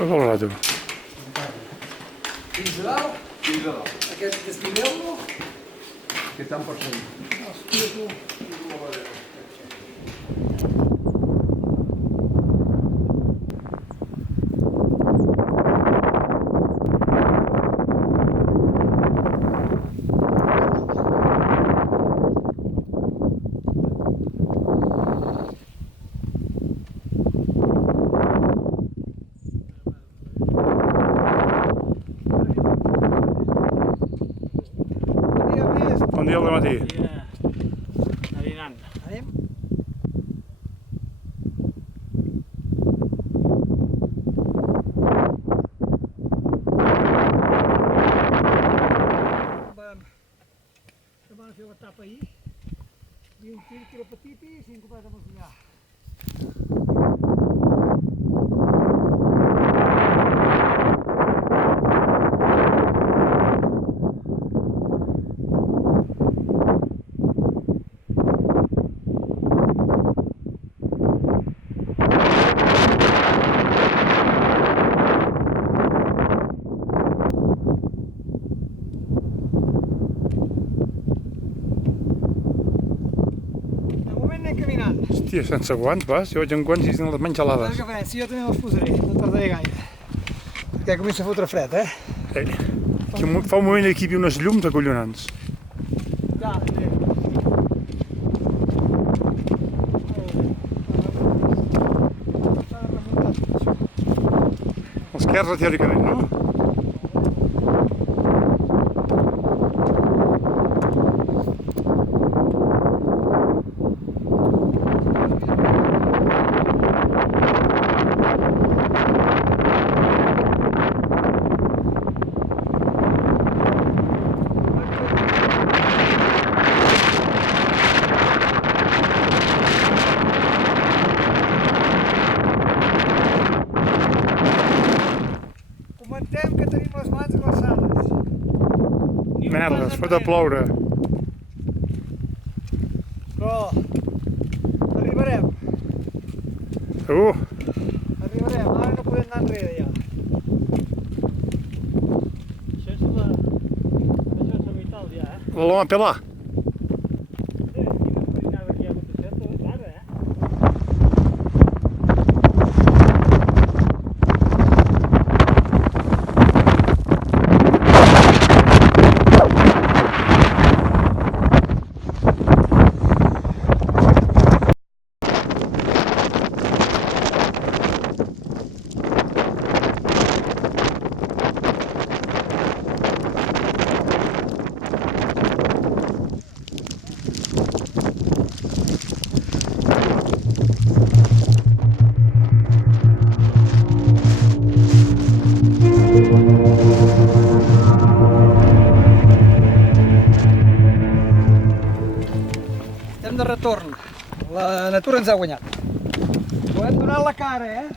Què vols tu? Fins a dalt? Fins a dalt. Aquest desnivell-lo? Aquest tant per cent. Hòstia, tu. Bon dia al matí. Anem. Anem? Vam fer l'etapa ahir i un tir petit i s'hi comprat amb els allà. De moment anem caminant. Hòstia, sense guants vas? Jo vaig amb guants i tinc les mans gelades. Que farem? Si jo també me'ls posaré, no tardaré gaire. Perquè comença a fotre fred, eh? Fa un moment aquí hi havia unes llums acollonants. Ja, L'esquerra, teòricament, no? Comentem que tenim les mans glaçades. Merda, es fot a ploure. Però arribarem, Segur? arribarem. Ara no podem anar enrere ja. Això és la vital ja, eh? La loma pelà. Sí, anava aquí a Montesserra, ara, eh? Estem de retorn. La natura ens ha guanyat. Ho hem donat la cara, eh?